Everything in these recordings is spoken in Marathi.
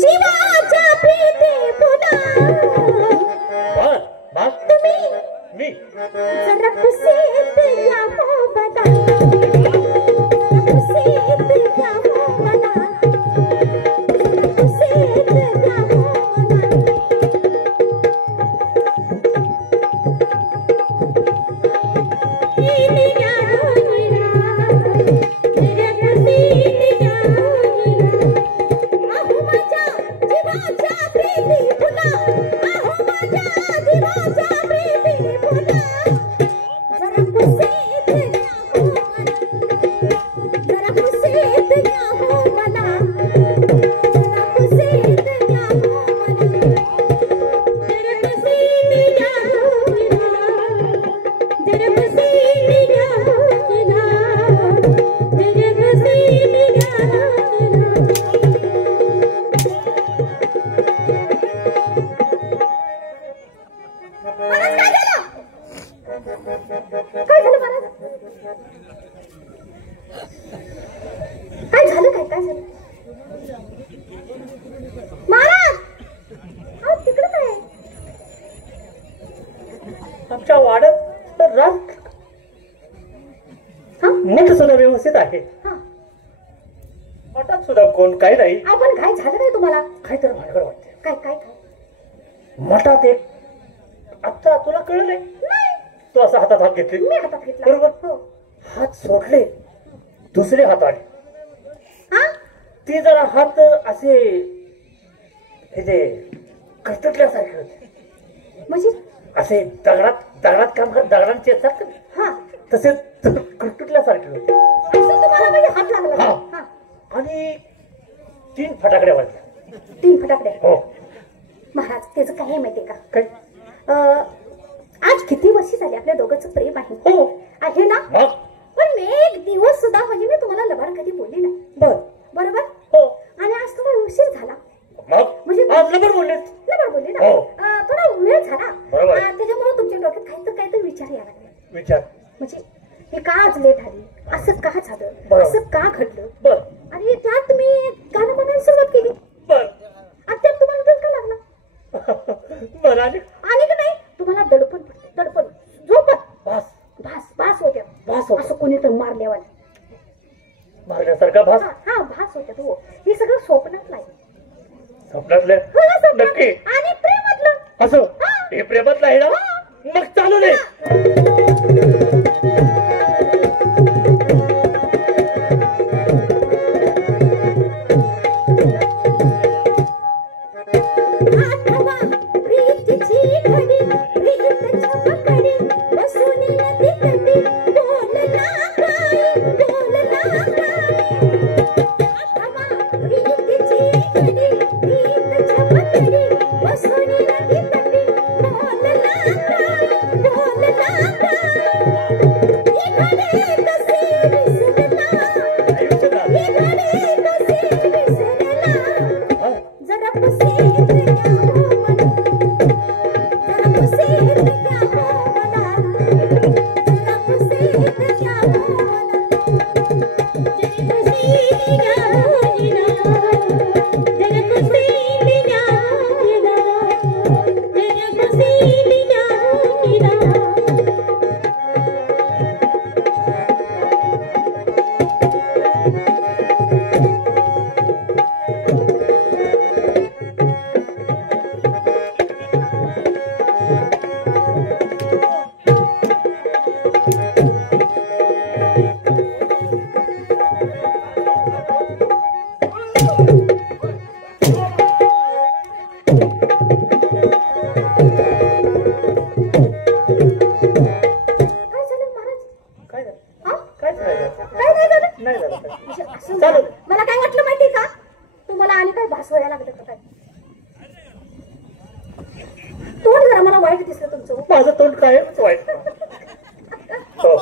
जीवाच्या प्रीती पुन्हा तुम्ही मी जरा कुसेत या हो बना कुसेत या हो बना कुसेत या हो आमच्या वाड्यात तर रात मठ सुद्धा व्यवस्थित आहे. मठात सुद्धा कोण काही नाही. आपण काय झालं काय तुम्हाला? काय तर भानगड वाटते. काय काय काय मठात एक आता तुला कळलं नाही? तू असं हातात हात घेतले. मी हातात घेतला बरोबर. हात सोडले दुसरे हात आले. ते जरा हात असे हे जे कटकल्यासारखे होते. म्हणजे असे दगडात काम करत दगडांचे असतात तसे कटकल्यासारखे होते. तुम्हाला म्हणजे हात लागला. आणि 3 फटाकड्या वाजल्या. 3 फटाकड्या? हो महाराज त्याचं काय माहितीये का? काय आज किती वर्ष झाली आपल्या दोघांचं प्रेम आहे. हो आहे ना? पण एक दिवस सुद्धा म्हणजे मी तुम्हाला लबाड कधी बोलली नाही. बरोबर. हो. आणि आज थोडा उशीर झाला. म्हणजे लबाड बोलले ना. थोडा वेळ झाला. त्याच्यामुळे तुमच्या डोक्यात काहीतरी विचार यायला लागले. विचार म्हणजे मी का आज लेट आली, असं का झालं, असं का घडलं. आणि त्यात तुम्ही गाणं म्हणायला सुरुवात केली. आणि त्यात तुम्हाला डर का लागला? आणि का नाही तुम्हाला दडपण झोपत भास होत्या. असं कोणी तर मारल्यासारखा भास. भास होत्या. हो हे सगळं स्वप्नातलं आहे. स्वप्नातलं नक्की. आणि प्रेमातलं असं हे प्रेमातलं आहे ना. मग चालू दे. मला काय वाटलं माहिती का? तुम्हाला आणि काय भास व्हायला लागलं का काय? तोंड जरा मला वाईट दिसलं तुमचं. माझं तोंड कायमच वाईट. हो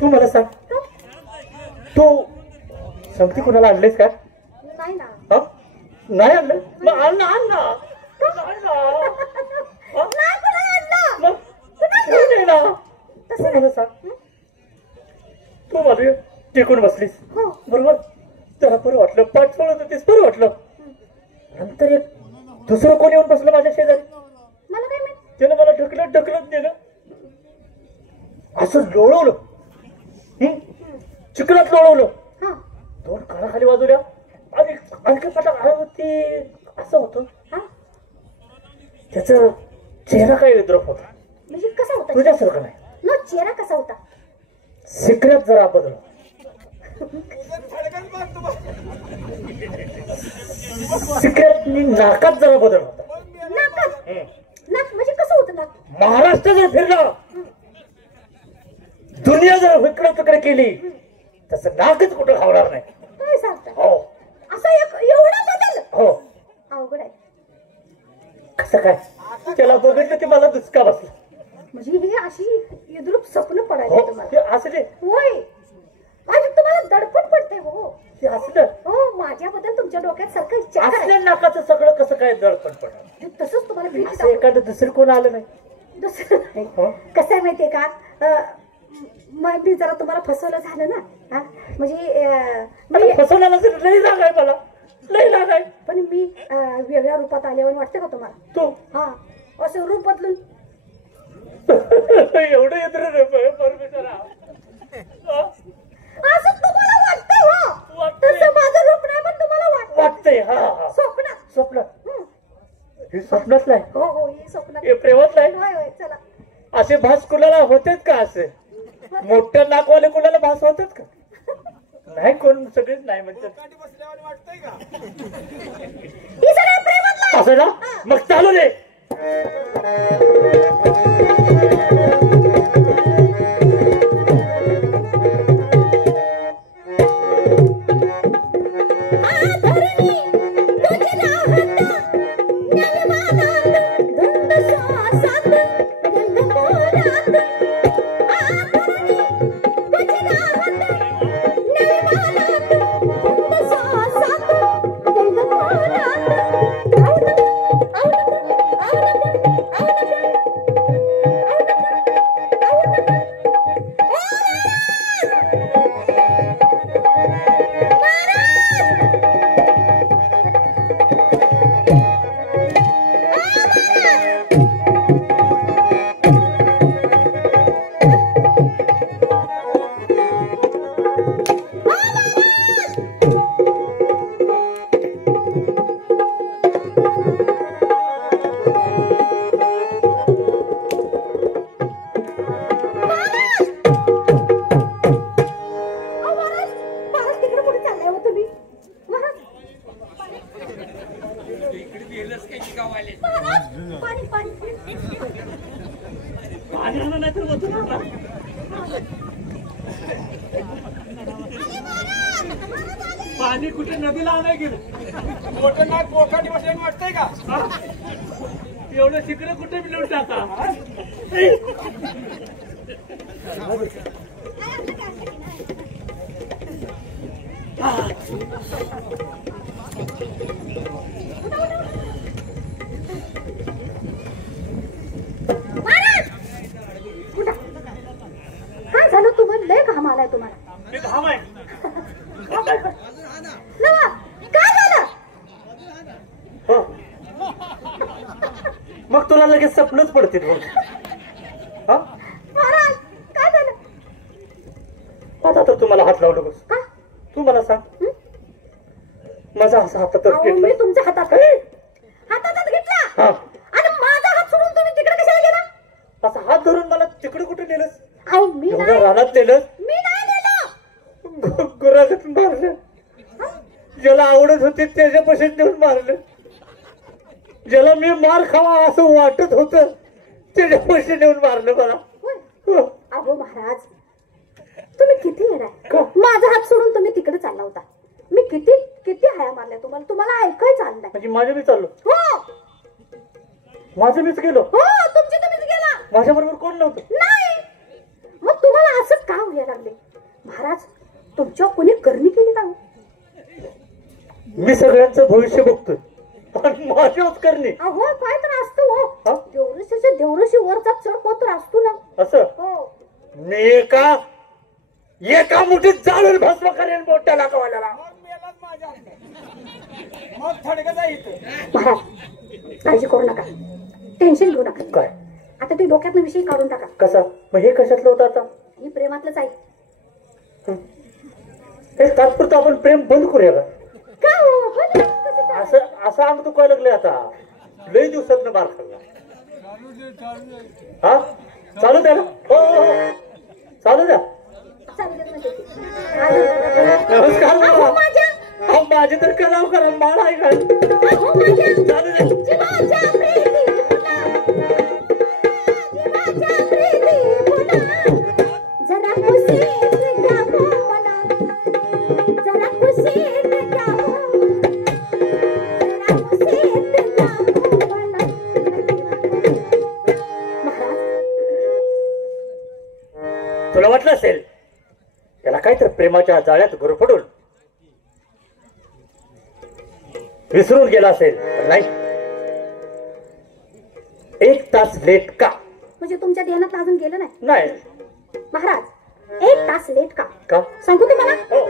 तू मला सांग, तू संगती कुणाला आणलेस का? नाही ना. नाही आणलं? मग आण ना. तसं मला सांग, तू माझे टेकून बसलीस बरोबर, त्याला बरं वाटलं, पाठ सोडत होतीस बरं वाटलं. नंतर एक दुसरं कोण येऊन बसलं माझ्या शेजारी, मला काय माहित, त्यानं मला ढकलत नेलं, असं लोळवलं, चिखलात लोळवलं, दोन कानाखाली वाजवल्या आणि आणखी फटाक होती. असं होतं त्याच चेहरा काय विद्रोह होता, म्हणजे कसा होता तुझ्यासारखं नाही ना, चेहरा कसा होता, सिक्रेट जरा बदल, सिक्रेट नाकात जरा बदल होता. नाकात, नाक म्हणजे कसं होतं नाक, महाराष्ट्र जर फिरला, दुनिया जर इकडे तिकडे केली, तसं नाकच कुठं खावणार नाही. काय सांगता, हो असा एवढा बदल, हो अवघड आहे. कसं काय, त्याला बघितलं की मला दुसका बसला. म्हणजे हे अशी युद्रुप स्वप्न पडायला हो तुम्हाला, हे असले, होय माझी तुम्हाला दडपण पडते. हो हे असलं हो, माझ्याबद्दल तुमच्या डोक्यात सारखं विचार असल्या नाकाचं सगळं कसं काय दडपण पडणार. तसंच तुम्हाला भेट असं एखादं दुसरं कोण आलं नाही. दुसरं नाही. हो? कसं आहे माहितीये का, मग मी जरा तुम्हाला फसवलं झालं ना, म्हणजे आता फसवण्याला जर लई लाग आहे, मला लई लाग आहे. पण मी वेगळ्या रूपात आल्यावर वाटतं का तुम्हाला, तू हा असं रूप बदलून एवढं येत परमेश्वरा, असं तुम्हाला वाटतंय, हो वाटतंय. तसं माझं रूप नाही, पण तुम्हाला वाटतंय. हा हा, स्वप्नात, स्वप्न, हे स्वप्नच नाही, हो हो, हे स्वप्नात, हे प्रेमात नाही. होय होय, चला असे भास कुणाला होतेच का, असे मोठ्या नाकवाले कुणाला भास होतेच का, नाही कोण, सगळेच नाही म्हणतात. ही सगळं प्रेमातलं असं ना, मग चालू दे. पाणी कुठे नदीला आणाय गेलं, मोठं नाक पोखाटी बसल्याने वाटतंय का, एवढं शिकलं कुठे मिळून टाका. काय झालं, तुम्हाला लय घाम आलाय तुम्हाला, हे घाम आहे. नवा काय झालं, हो. मग तुला लगेच स्वप्नच पडतील मग. हा? महाराज काय झालं, आता तर तुम्हाला हात लावलं बस. का तू मला सांग, माझा असा हातात अहो, मी घेतला, तुमच्या हातात घेतला हा, आणि माझा हात सोडून तुम्ही तिकडे कशाला गेला, असा हात धरून मला तिकडे कुठे नेलंस, अहो मी एवढ्या नाही, रानात नेलंस, मी नाही नेलं, गुरागत मारलं, ज्याला आवडत होते त्याच्यापाशी नेऊन मारलं, ज्याला मी मार खावा असं वाटत होत त्याच्यापाशी नेऊन मारलं मला. होय. अहो महाराज तुम्ही किती येणार, माझा हात सोडून तुम्ही तिकडे चालला होता, मी किती किती हाया मारल्या तुम्हाला, तुम्हाला ऐकाय चाललंय, म्हणजे माझं मी चाललो, हो माझं मीच गेलो, हो तुमची तुम्हीच गेला, माझ्या बरोबर कोण नव्हतं. नाही, मग तुम्हाला असं का व्हायला लागले महाराज, तुमच्या कोणी करणी केली का, मी सगळ्यांचं भविष्य बघतोय आणि माझ्याच करणे. अहो काय तर असतं, हा? हो देवऋषीच्या देवऋषी वरचा चढ होत असतो ना, असं हो मी एका मुठीत जाळून भस्म करेन मोठ्याला कवाल्याला. मग मेलाच माझ्या हातनं. मग थडगं जायचं. महाराज काळजी करू नका, टेन्शन घेऊ नका. काय आता ते डोक्यातनं विषय काढून टाका. कसा? मग हे कशातलं होतं आता? ही प्रेमातलंच आहे. हे तात्पुरतं आपण प्रेम बंद करूया का? का हो? हो ना, कसं चालेल? असं अंग दुखायला लागले आता. लय दिवसात मार खाल्ला. हा चालू द्या ना. हो हो हो. चालू द्या. चालेल म्हणजे. अहो, नमस्कार बाबा. माझ्या अहो माझे तर कराव करा माळ आहे का? अहो, माझ्या चालू द्या. जीवाच्या प्रीती पुन्हा, जीवाच्या प्रीती पुन्हा, जरा खुशीत घ्या हो मला, जरा खुशीत घ्या हो, जरा खुशीत घ्या हो मला. महाराज तुला वाटलं असेल त्याला काय तर प्रेमाच्या जाळ्यात गुरफडून विसरून गेला असेल, पण नाही. 1 तास लेट का? म्हणजे तुमच्या ध्यानात अजून गेलं नाही. नाही. महाराज 1 तास लेट का का? सांगू तुम्हाला? हो.